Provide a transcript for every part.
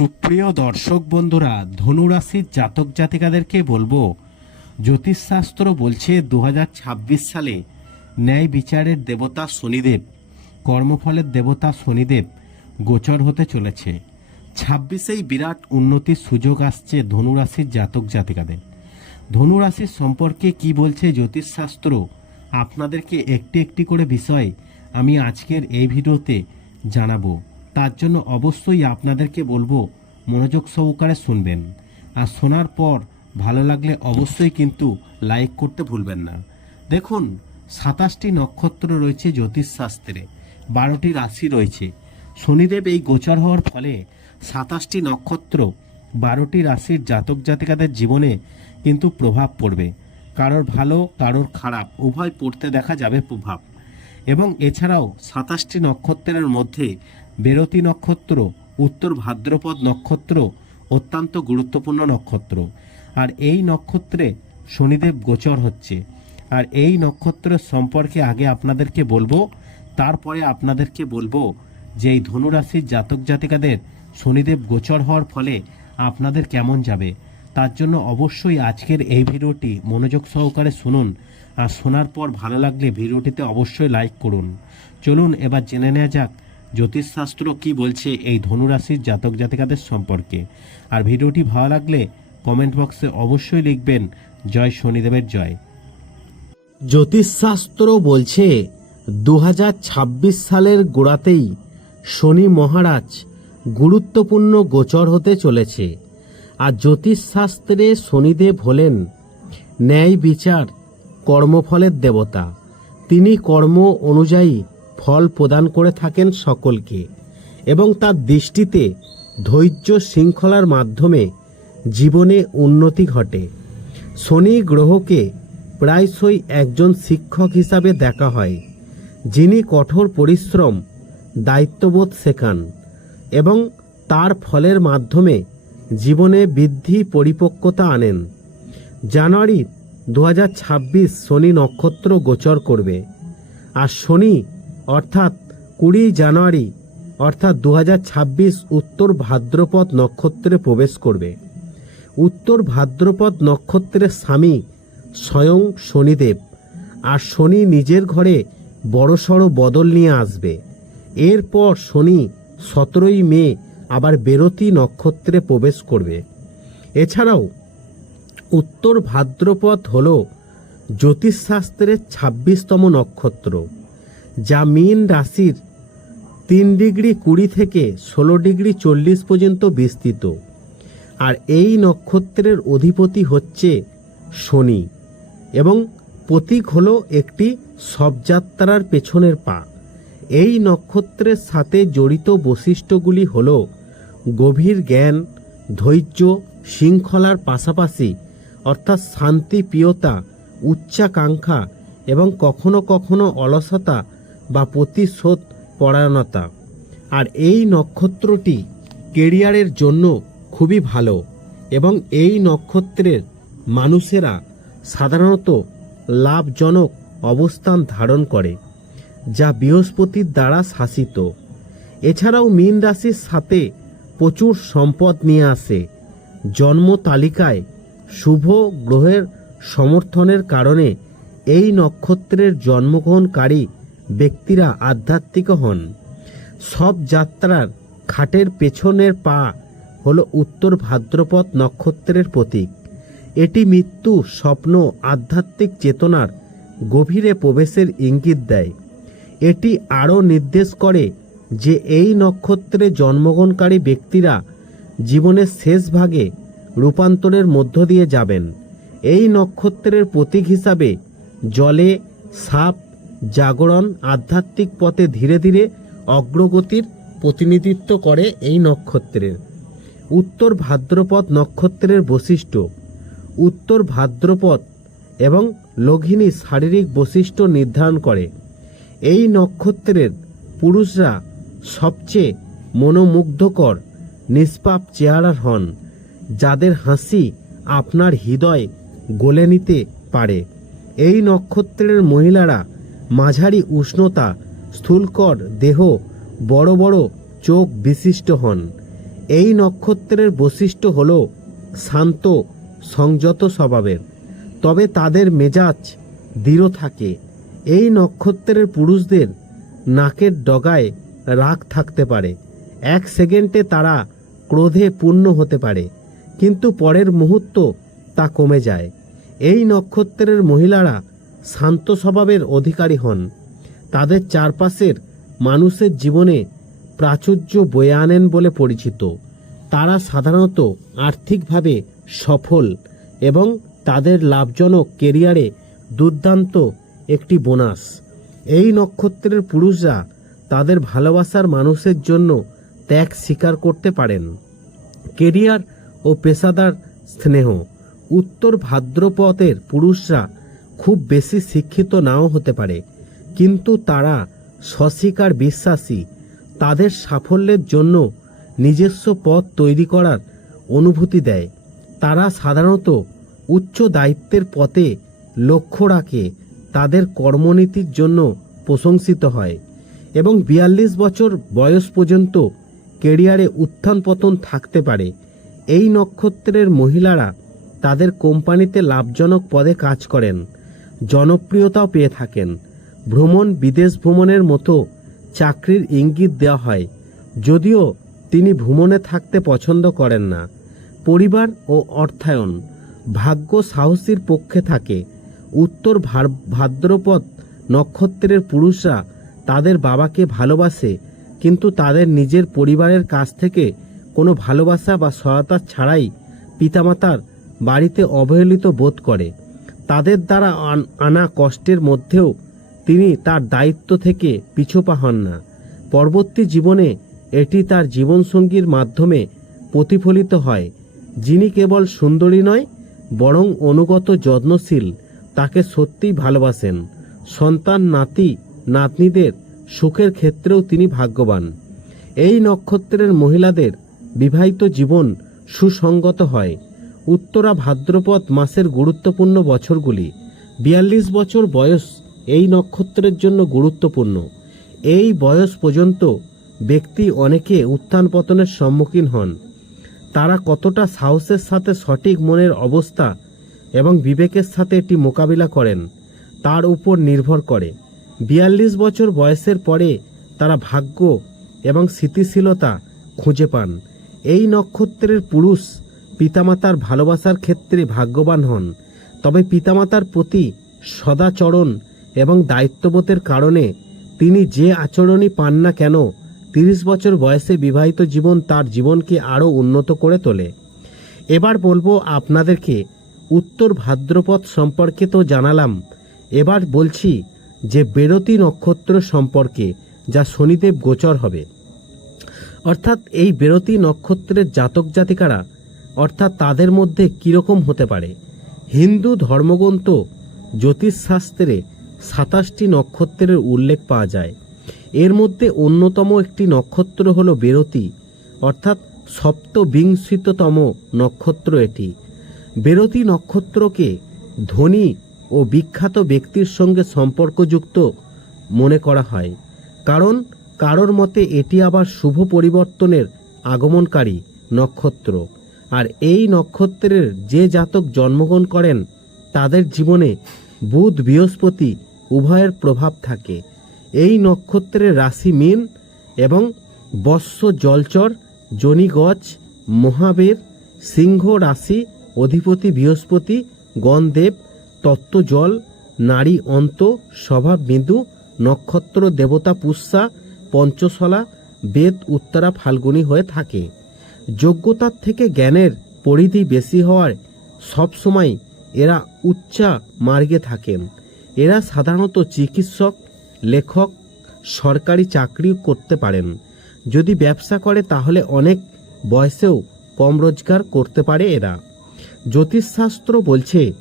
সুপ্রিয় দর্শক বন্ধুরা, ধনুরাশির জাতক জাতিকাদেরকে বলব, জ্যোতিষশাস্ত্র বলছে দু হাজার ছাব্বিশ সালে ন্যায় বিচারের দেবতা শনিদেব, কর্মফলের দেবতা শনিদেব গোচর হতে চলেছে। ছাব্বিশেই বিরাট উন্নতির সুযোগ আসছে ধনুরাশির জাতক জাতিকাদের। ধনুরাশির সম্পর্কে কি বলছে জ্যোতিষশাস্ত্র? আপনাদেরকে একটি একটি করে বিষয় আমি আজকের এই ভিডিওতে জানাব। তার জন্য অবশ্যই আপনাদেরকে বলব, মনোযোগ সহকারে শুনবেন। আর শোনার পর ভালো লাগলে অবশ্যই কিন্তু লাইক করতে ভুলবেন না। দেখুন, সাতাশটি নক্ষত্র রয়েছে জ্যোতিষশাস্ত্রে, বারোটি রাশি রয়েছে। শনিদেব এই গোচর হওয়ার ফলে সাতাশটি নক্ষত্র, বারোটি রাশির জাতক জাতিকাদের জীবনে কিন্তু প্রভাব পড়বে। কারোর ভালো, কারোর খারাপ, উভয় পড়তে দেখা যাবে প্রভাব। এবং এছাড়াও সাতাশটি নক্ষত্রের মধ্যে বেরতি নক্ষত্র, উত্তর ভাদ্রপদ নক্ষত্র, অত্যন্ত গুরুত্বপূর্ণ নক্ষত্র। আর এই নক্ষত্রে শনিদেব গোচর হচ্ছে। আর এই নক্ষত্রের সম্পর্কে আগে আপনাদেরকে বলব, তারপরে আপনাদেরকে বলব যে এই ধনুরাশির জাতক জাতিকাদের শনিদেব গোচর হওয়ার ফলে আপনাদের কেমন যাবে। তার জন্য অবশ্যই আজকের এই ভিডিওটি মনোযোগ সহকারে শুনুন। আর শোনার পর ভালো লাগলে ভিডিওটিতে অবশ্যই লাইক করুন। চলুন এবার জেনে নেওয়া যাক জ্যোতিষশাস্ত্র কি বলছে এই ধনুরাশির জাতক জাতিকাদের সম্পর্কে? আর ভিডিওটি ভালো লাগলে কমেন্ট বক্সে অবশ্যই লিখবেন, জয় শনিদেবের জয়। জ্যোতিষশাস্ত্র বলছে দু হাজার ছাব্বিশ সালের গোড়াতেই শনি মহারাজ গুরুত্বপূর্ণ গোচর হতে চলেছে। আর জ্যোতিষশাস্ত্রে শনিদেব হলেন ন্যায় বিচার, কর্মফলের দেবতা। তিনি কর্ম অনুযায়ী ফল প্রদান করে থাকেন সকলকে এবং তার দৃষ্টিতে ধৈর্য শৃঙ্খলার মাধ্যমে জীবনে উন্নতি ঘটে। শনি গ্রহকে প্রায়শই একজন শিক্ষক হিসাবে দেখা হয়, যিনি কঠোর পরিশ্রম, দায়িত্ববোধ শেখান এবং তার ফলের মাধ্যমে জীবনে বৃদ্ধি পরিপক্কতা আনেন। জানুয়ারি দু হাজার ছাব্বিশ শনি নক্ষত্র গোচর করবে, আর শনি অর্থাৎ কুড়ি জানুয়ারি, অর্থাৎ দু হাজার ছাব্বিশ উত্তর ভাদ্রপদ নক্ষত্রে প্রবেশ করবে। উত্তর ভাদ্রপদ নক্ষত্রের স্বামী স্বয়ং শনিদেব আর শনি নিজের ঘরে বড়সড় বদল নিয়ে আসবে। এরপর শনি সতেরোই মে আবার বেরতি নক্ষত্রে প্রবেশ করবে। এছাড়াও উত্তর ভাদ্রপদ হল জ্যোতিষশাস্ত্রের ছাব্বিশতম নক্ষত্র। যা মীন রাশির তিন ডিগ্রি কুড়ি থেকে ষোলো ডিগ্রি চল্লিশ পর্যন্ত বিস্তৃত। আর এই নক্ষত্রের অধিপতি হচ্ছে শনি এবং প্রতীক হল একটি শবযাত্রার পেছনের পা। এই নক্ষত্রের সাথে জড়িত বৈশিষ্ট্যগুলি হল গভীর জ্ঞান, ধৈর্য, শৃঙ্খলার পাশাপাশি অর্থাৎ শান্তিপ্রিয়তা, উচ্চাকাঙ্ক্ষা এবং কখনো কখনো অলসতা বা প্রতিশোধ পরায়ণতা। আর এই নক্ষত্রটি কেরিয়ারের জন্য খুবই ভালো এবং এই নক্ষত্রের মানুষেরা সাধারণত লাভজনক অবস্থান ধারণ করে, যা বৃহস্পতির দ্বারা শাসিত। এছাড়াও মীন রাশির সাথে প্রচুর সম্পদ নিয়ে আসে। জন্ম তালিকায় শুভ গ্রহের সমর্থনের কারণে এই নক্ষত্রের জন্মগ্রহণকারী ব্যক্তিরা আধ্যাত্মিক হন। সব যাত্রার খাটের পেছনের পা হল উত্তর ভাদ্রপদ নক্ষত্রের প্রতীক। এটি মৃত্যু, স্বপ্ন, আধ্যাত্মিক চেতনার গভীরে প্রবেশের ইঙ্গিত দেয়। এটি আরও নির্দেশ করে যে এই নক্ষত্রে জন্মগ্রহণকারী ব্যক্তিরা জীবনের শেষ ভাগে রূপান্তরের মধ্য দিয়ে যাবেন। এই নক্ষত্রের প্রতীক হিসাবে জলে সাপ জাগরণ আধ্যাত্মিক পথে ধীরে ধীরে অগ্রগতির প্রতিনিধিত্ব করে এই নক্ষত্রের। উত্তর ভাদ্রপদ নক্ষত্রের বৈশিষ্ট্য। উত্তর ভাদ্রপদ এবং লঘিনী শারীরিক বৈশিষ্ট্য নির্ধারণ করে। এই নক্ষত্রের পুরুষরা সবচেয়ে মনোমুগ্ধকর, নিষ্পাপ চেহারার হন, যাদের হাসি আপনার হৃদয় গলে নিতে পারে। এই নক্ষত্রের মহিলারা মাঝারি উষ্ণতা, স্থূলকর দেহ, বড় বড় চোখ বিশিষ্ট হন। এই নক্ষত্রের বৈশিষ্ট্য হল শান্ত, সংযত স্বভাবের। তবে তাদের মেজাজ দৃঢ় থাকে। এই নক্ষত্রের পুরুষদের নাকের ডগায় রাগ থাকতে পারে। এক সেকেন্ডে তারা ক্রোধে পূর্ণ হতে পারে, কিন্তু পরের মুহূর্ত তা কমে যায়। এই নক্ষত্রের মহিলারা শান্ত স্বভাবের অধিকারী হন। তাদের চারপাশের মানুষের জীবনে প্রাচুর্য বয়ে আনেন বলে পরিচিত। তারা সাধারণত আর্থিকভাবে সফল এবং তাদের লাভজনক কেরিয়ারে দুর্দান্ত একটি বোনাস। এই নক্ষত্রের পুরুষরা তাদের ভালোবাসার মানুষের জন্য ত্যাগ স্বীকার করতে পারেন। কেরিয়ার ও পেশাদার স্নেহ। উত্তর ভাদ্রপথের পুরুষরা খুব বেশি শিক্ষিত নাও হতে পারে। কিন্তু তারা স্বস্বীকার বিশ্বাসী। তাদের সাফল্যের জন্য নিজস্ব পথ তৈরি করার অনুভূতি দেয়। তারা সাধারণত উচ্চ দায়িত্বের পথে লক্ষ্য রাখে, তাদের কর্মনীতির জন্য প্রশংসিত হয় এবং বিয়াল্লিশ বছর বয়স পর্যন্ত কেরিয়ারে উত্থান পতন থাকতে পারে। এই নক্ষত্রের মহিলারা তাদের কোম্পানিতে লাভজনক পদে কাজ করেন। জনপ্রিয়তাও পেয়ে থাকেন। ভ্রমণ বিদেশ ভ্রমণের মতো চাকরির ইঙ্গিত দেওয়া হয়, যদিও তিনি ভ্রমণে থাকতে পছন্দ করেন না। পরিবার ও অর্থায়ন, ভাগ্য সাহসীর পক্ষে থাকে। উত্তর ভার- ভাদ্রপদ নক্ষত্রের পুরুষরা তাদের বাবাকে ভালোবাসে, কিন্তু তাদের নিজের পরিবারের কাছ থেকে কোনো ভালোবাসা বা সহায়তা ছাড়াই পিতামাতার বাড়িতে অবহেলিত বোধ করে। তাদের দ্বারা আন- কষ্টের মধ্যেও তিনি তার দায়িত্ব থেকে পিছুপা হন না। পরবর্তী জীবনে এটি তার জীবনসঙ্গীর মাধ্যমে প্রতিফলিত হয়। যিনি কেবল সুন্দরী নয়, বরং অনুগত যত্নশীল, তাকে সত্যিই ভালোবাসেন। সন্তান, নাতি, নাতনিদের সুখের ক্ষেত্রেও তিনি ভাগ্যবান। এই নক্ষত্রের মহিলাদের বিবাহিত জীবন সুসঙ্গত হয়। উত্তরা ভাদ্রপদ মাসের গুরুত্বপূর্ণ বছরগুলি। বিয়াল্লিশ বছর বয়স এই নক্ষত্রের জন্য গুরুত্বপূর্ণ। এই বয়স পর্যন্ত ব্যক্তি অনেকে উত্থান পতনের সম্মুখীন হন। তারা কতটা সাহসের সাথে সঠিক মনের অবস্থা এবং বিবেকের সাথে এটি মোকাবিলা করেন, তার উপর নির্ভর করে। বিয়াল্লিশ বছর বয়সের পরে তারা ভাগ্য এবং স্থিতিশীলতা খুঁজে পান। এই নক্ষত্রের পুরুষ পিতামাতার ভালোবাসার ক্ষেত্রে ভাগ্যবান হন, তবে পিতামাতার প্রতি সদাচরণ এবং দায়িত্ববোধের কারণে তিনি যে আচরণই পান না কেন, তিরিশ বছর বয়সে বিবাহিত জীবন তার জীবনকে আরও উন্নত করে তোলে। এবার বলব আপনাদেরকে, উত্তর ভাদ্রপদ সম্পর্কে তো জানালাম, এবার বলছি যে বেরতি নক্ষত্র সম্পর্কে, যা শনিদেব গোচর হবে। অর্থাৎ এই বেরতি নক্ষত্রের জাতক জাতিকারা অর্থাৎ তাদের মধ্যে কীরকম হতে পারে? হিন্দু ধর্মগ্রন্থ, জ্যোতিষশাস্ত্রে সাতাশটি নক্ষত্রের উল্লেখ পাওয়া যায়। এর মধ্যে অন্যতম একটি নক্ষত্র হল বেরতি, অর্থাৎ সপ্তবিংশিততম নক্ষত্র এটি। বেরতি নক্ষত্রকে ধনী ও বিখ্যাত ব্যক্তির সঙ্গে সম্পর্কযুক্ত মনে করা হয়, কারণ কারোর মতে এটি আবার শুভ পরিবর্তনের আগমনকারী নক্ষত্র। আর এই নক্ষত্রের যে জাতক জন্মগ্রহণ করেন, তাদের জীবনে বুধ, বৃহস্পতি উভয়ের প্রভাব থাকে। এই নক্ষত্রের রাশি মিন এবং বৎস, জলচর, জনিগজ, মহাবীর, সিংহ রাশি, অধিপতি, বৃহস্পতি, গণদেব তত্ত্ব জল নারী অন্ত, স্বভাব বিন্দু, নক্ষত্র দেবতা পুষ্যা, পঞ্চশলা, বেদ, উত্তরা, ফাল্গুনী হয়ে থাকে। যোগ্যতার থেকে জ্ঞানের পরিধি বেশি হওয়ার সবসময় এরা উচ্চা মার্গে থাকেন এরা সাধারণত চিকিৎসক, লেখক, সরকারি চাকরি করতে পারেন। যদি ব্যবসা করে তাহলে অনেক বয়সেও কম রোজগার করতে পারে এরা। জ্যোতিষশাস্ত্র বলছে,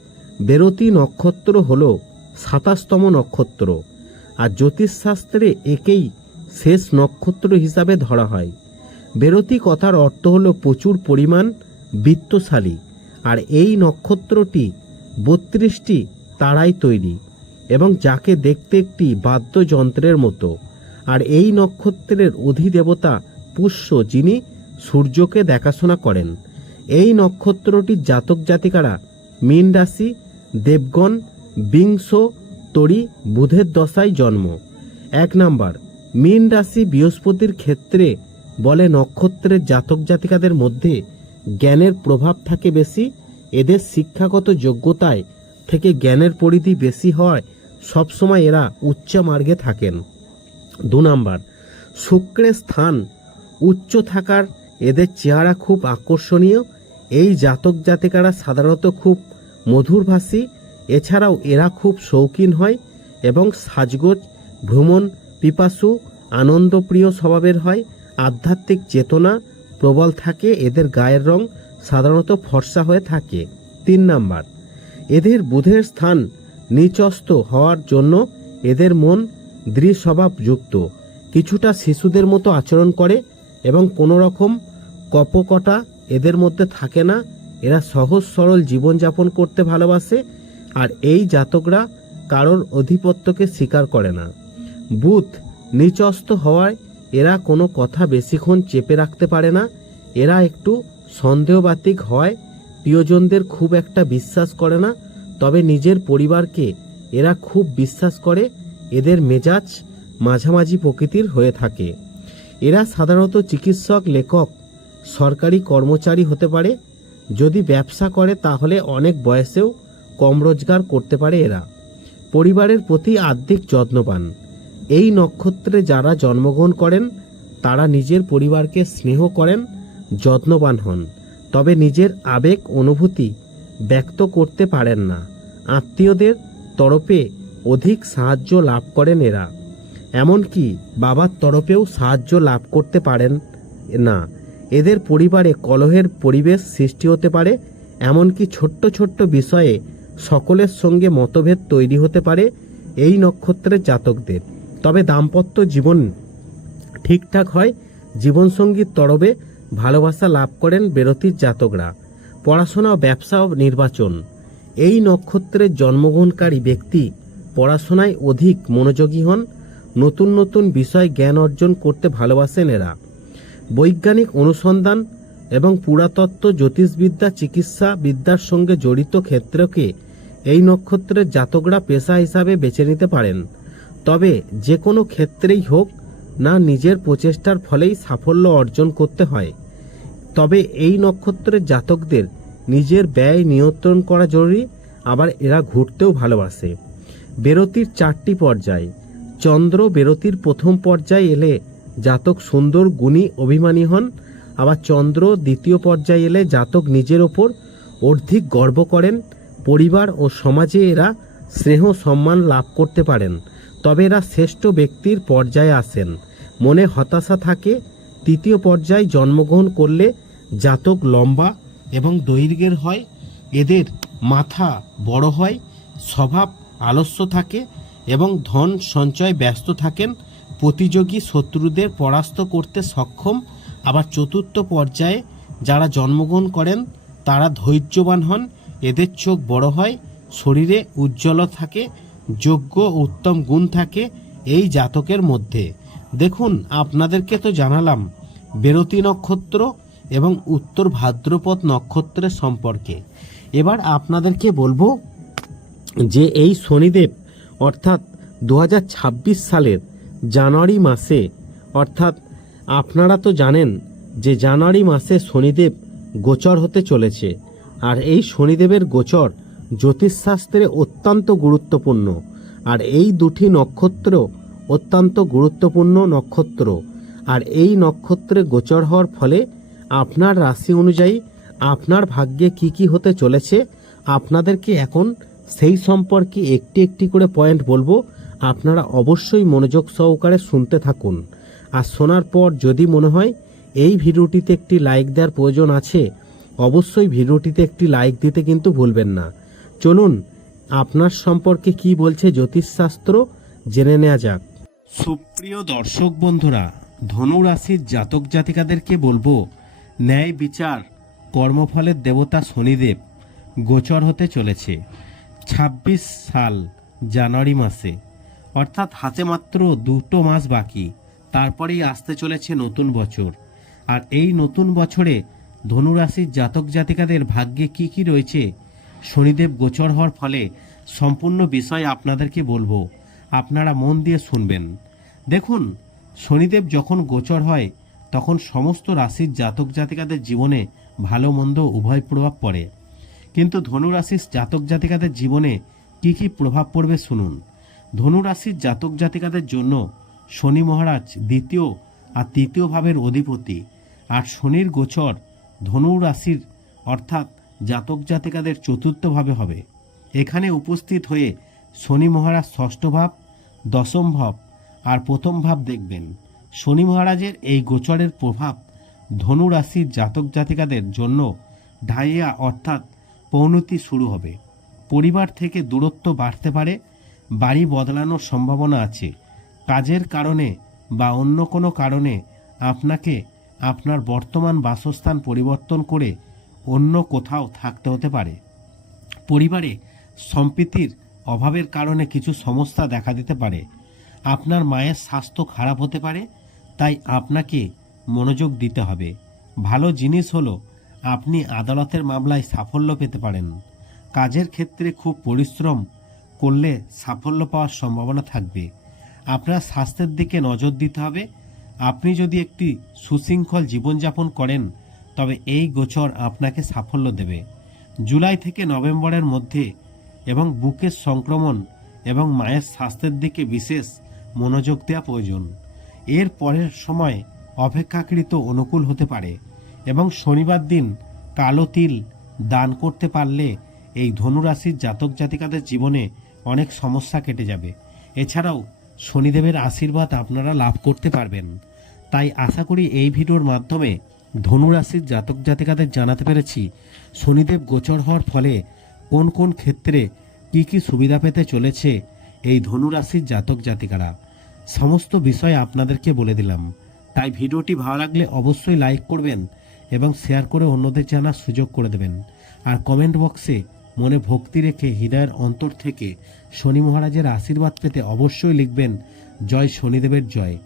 বেরতি নক্ষত্র হল সাতাশতম নক্ষত্র। আর জ্যোতিষশাস্ত্রে একেই শেষ নক্ষত্র হিসাবে ধরা হয়। বেরতি কথার অর্থ হলো প্রচুর পরিমাণ বৃত্তশালী, আর এই নক্ষত্রটি বত্রিশটি তারাই তৈরি এবং যাকে দেখতে একটি বাদ্যযন্ত্রের মতো। আর এই নক্ষত্রের অধিদেবতা পুষ্য, যিনি সূর্যকে দেখাশোনা করেন। এই নক্ষত্রটির জাতক জাতিকারা মীন রাশি, দেবগণ, বিংশ, তরি, বুধের দশায় জন্ম। এক নাম্বার, মীন রাশি বৃহস্পতির ক্ষেত্রে বলে নক্ষত্রের জাতক জাতিকাদের মধ্যে জ্ঞানের প্রভাব থাকে বেশি, এদের শিক্ষাগত যোগ্যতায় থেকে জ্ঞানের পরিধি বেশি হয় সবসময় এরা উচ্চ মার্গে থাকেন। দু নম্বর, শুক্রের স্থান উচ্চ থাকার এদের চেহারা খুব আকর্ষণীয়। এই জাতক জাতিকারা সাধারণত খুব মধুরভাষী, এছাড়াও এরা খুব শৌখিন হয় এবং সাজগোজ, ভ্রমণ, পিপাসু, আনন্দপ্রিয় স্বভাবের হয়। আধ্যাত্মিক চেতনা প্রবল থাকে, এদের গায়ের রং সাধারণত ফর্সা হয়ে থাকে। তিন নাম্বার, এদের বুধের স্থান নিচস্ত হওয়ার জন্য এদের মন দৃঢ়স্বভাবযুক্ত। কিছুটা শিশুদের মতো আচরণ করে এবং কোনো রকম কপকটা এদের মধ্যে থাকে না। এরা সহজ সরল জীবনযাপন করতে ভালোবাসে আর এই জাতকরা কারোর অধিপত্যকে স্বীকার করে না। বুধ নিচস্ত হওয়ায় এরা কোনো কথা বেশিক্ষণ চেপে রাখতে পারে না। এরা একটু সন্দেহবাতিক হয়, প্রিয়জনদের খুব একটা বিশ্বাস করে না, তবে নিজের পরিবারকে এরা খুব বিশ্বাস করে, এদের মেজাজ মাঝামাঝি প্রকৃতির হয়ে থাকে। এরা সাধারণত চিকিৎসক, লেখক, সরকারি কর্মচারী হতে পারে। যদি ব্যবসা করে, তাহলে অনেক বয়সেও কম রোজগার করতে পারে এরা। পরিবারের প্রতি আর্থিক যত্নবান। এই নক্ষত্রে যারা জন্মগ্রহণ করেন, তারা নিজের পরিবারকে স্নেহ করেন, যত্নবান হন। তবে নিজের আবেগ, অনুভূতি ব্যক্ত করতে পারেন না। আত্মীয়দের তরফে অধিক সাহায্য লাভ করেন এরা। এমনকি বাবার তরফেও সাহায্য লাভ করতে পারেন না। এদের পরিবারে কলহের পরিবেশ সৃষ্টি হতে পারে, এমনকি ছোট্ট ছোট্ট বিষয়ে সকলের সঙ্গে মতভেদ তৈরি হতে পারে এই নক্ষত্রের জাতকদের। তবে দাম্পত্য জীবন ঠিকঠাক হয়, জীবনসঙ্গীর তরবে ভালোবাসা লাভ করেন বেরতির জাতকরা, পড়াশোনা, ব্যবসা নির্বাচন। এই নক্ষত্রের জন্মগ্রহণকারী ব্যক্তি পড়াশোনায় অধিক মনোযোগী হন, নতুন নতুন বিষয় জ্ঞান অর্জন করতে ভালোবাসেন এরা। বৈজ্ঞানিক অনুসন্ধান এবং পুরাতত্ত্ব জ্যোতিষবিদ্যা, চিকিৎসা বিদ্যার সঙ্গে জড়িত ক্ষেত্রকে এই নক্ষত্রের জাতকরা পেশা হিসাবে বেছে নিতে পারেন। তবে যে কোনো ক্ষেত্রেই হোক না নিজের প্রচেষ্টার ফলেই সাফল্য অর্জন করতে হয়। তবে এই নক্ষত্রের জাতকদের নিজের ব্যয় নিয়ন্ত্রণ করা জরুরি, আবার এরা ঘুরতেও ভালোবাসে। বেরতির চারটি পর্যায়। চন্দ্র বেরতির প্রথম পর্যায়ে এলে জাতক সুন্দর গুণী অভিমানী হন, আবার চন্দ্র দ্বিতীয় পর্যায়ে এলে জাতক নিজের ওপর অর্ধিক গর্ব করেন। পরিবার ও সমাজে এরা স্নেহ সম্মান লাভ করতে পারেন। তবে এরা শ্রেষ্ঠ ব্যক্তির পর্যায়ে আসেন মনে হতাশা থাকে, তৃতীয় পর্যায়ে জন্মগ্রহণ করলে জাতক লম্বা এবং দৈর্ঘ্যের হয়, এদের মাথা বড় হয়, স্বভাব আলস্য থাকে এবং ধন সঞ্চয় ব্যস্ত থাকেন, প্রতিযোগী শত্রুদের পরাস্ত করতে সক্ষম। আবার চতুর্থ পর্যায়ে যারা জন্মগ্রহণ করেন, তারা ধৈর্যবান হন, এদের চোখ বড় হয়, শরীরে উজ্জ্বল থাকে যোগ্য উত্তম গুণ থাকে এই জাতকের মধ্যে। দেখুন, আপনাদেরকে তো জানালাম, বেরতি নক্ষত্র এবং উত্তর ভাদ্রপদ নক্ষত্রের সম্পর্কে। এবার আপনাদেরকে বলব যে এই শনিদেব, অর্থাৎ দু হাজার ছাব্বিশ সালের জানুয়ারি মাসে, অর্থাৎ আপনারা তো জানেন যে জানুয়ারি মাসে শনিদেব গোচর হতে চলেছে। আর এই শনিদেবের গোচর জ্যোতিষশাস্ত্রে অত্যন্ত গুরুত্বপূর্ণ, আর এই দুটি নক্ষত্র অত্যন্ত গুরুত্বপূর্ণ নক্ষত্র, আর এই নক্ষত্রে গোচর হওয়ার ফলে আপনার রাশি অনুযায়ী আপনার ভাগ্যে কি কি হতে চলেছে, আপনাদেরকে এখন সেই সম্পর্কে একটি একটি করে পয়েন্ট বলব। আপনারা অবশ্যই মনোযোগ সহকারে শুনতে থাকুন। আর শোনার পর যদি মনে হয় এই ভিডিওটিতে একটি লাইক দেওয়ার প্রয়োজন আছে, অবশ্যই ভিডিওটিতে একটি লাইক দিতে কিন্তু ভুলবেন না। চলুন, আপনার সম্পর্কে কি বলছে জ্যোতিষশাস্ত্র জেনে নেওয়া যাক। সুপ্রিয় দর্শক বন্ধুরা ধনু রাশির জাতক জাতিকাদেরকে বলব, ন্যায় বিচার কর্মফলের দেবতা শনিদেব গোচর হতে চলেছে। ২৬ সাল জানুয়ারি মাসে, অর্থাৎ হাতে মাত্র দুটো মাস বাকি, তারপরেই আসতে চলেছে নতুন বছর। আর এই নতুন বছরে ধনুরাশির জাতক জাতিকাদের ভাগ্যে কি কি রয়েছে শনিদেব গোচর হওয়ার ফলে সম্পূর্ণ বিষয় আপনাদেরকে বলব। আপনারা মন দিয়ে শুনবেন। দেখুন, শনিদেব যখন গোচর হয়, তখন সমস্ত রাশির জাতক জাতিকাদের জীবনে ভালো মন্দ উভয় প্রভাব পড়ে। কিন্তু ধনুরাশির জাতক জাতিকাদের জীবনে কি কি প্রভাব পড়বে শুনুন। ধনুরাশির জাতক জাতিকাদের জন্য শনি মহারাজ দ্বিতীয় আর তৃতীয় ভাবের অধিপতি। আর শনির গোচর ধনু রাশির অর্থাৎ জাতক জাতিকাদের চতুর্থভাবে হবে। এখানে উপস্থিত হয়ে শনি মহারাজ ষষ্ঠ ভাব, দশম ভাব আর প্রথম ভাব দেখবেন। শনি মহারাজের এই গোচরের প্রভাব ধনু রাশির জাতক জাতিকাদের জন্য ঢাইয়া অর্থাৎ পৌনতি শুরু হবে। পরিবার থেকে দূরত্ব বাড়তে পারে, বাড়ি বদলানোর সম্ভাবনা আছে। কাজের কারণে বা অন্য কোনো কারণে আপনাকে আপনার বর্তমান বাসস্থান পরিবর্তন করে অন্য কোথাও থাকতে হতে পারে। পরিবারে সম্প্রীতির অভাবের কারণে কিছু সমস্যা দেখা দিতে পারে। আপনার মায়ের স্বাস্থ্য খারাপ হতে পারে, তাই আপনাকে মনোযোগ দিতে হবে। ভালো জিনিস হলো, আপনি আদালতের মামলায় সাফল্য পেতে পারেন। কাজের ক্ষেত্রে খুব পরিশ্রম করলে সাফল্য পাওয়ার সম্ভাবনা থাকবে। আপনার স্বাস্থ্যের দিকে নজর দিতে হবে। আপনি যদি একটি সুশৃঙ্খল জীবনযাপন করেন তবে এই গোচর আপনাকে সাফল্য দেবে। জুলাই থেকে নভেম্বরের মধ্যে এবং বুকের সংক্রমণ এবং মায়ের স্বাস্থ্যের দিকে বিশেষ মনোযোগ দেওয়া প্রয়োজন। এর পরের সময় অপেক্ষাকৃত অনুকূল হতে পারে এবং শনিবার দিন কালো তিল দান করতে পারলে এই ধনুরাশির জাতক জাতিকাদের জীবনে অনেক সমস্যা কেটে যাবে। এছাড়াও শনিদেবের আশীর্বাদ আপনারা লাভ করতে পারবেন। তাই আশা করি এই ভিডিওর মাধ্যমে ধনুরাশির জাতক জাতিকাদের জানাতে পেরেছি, শনিদেব গোচর হওয়ার ফলে কোন কোন ক্ষেত্রে কি কি সুবিধা পেতে চলেছে এই ধনুরাশির জাতক জাতিকারা? সমস্ত বিষয় আপনাদেরকে বলে দিলাম। তাই ভিডিওটি ভালো লাগলে অবশ্যই লাইক করবেন এবং শেয়ার করে অন্যদের জানার সুযোগ করে দেবেন। আর কমেন্ট বক্সে মনে ভক্তি রেখে হৃদয়ের অন্তর থেকে শনি মহারাজের আশীর্বাদ পেতে অবশ্যই লিখবেন, জয় শনিদেবের জয়।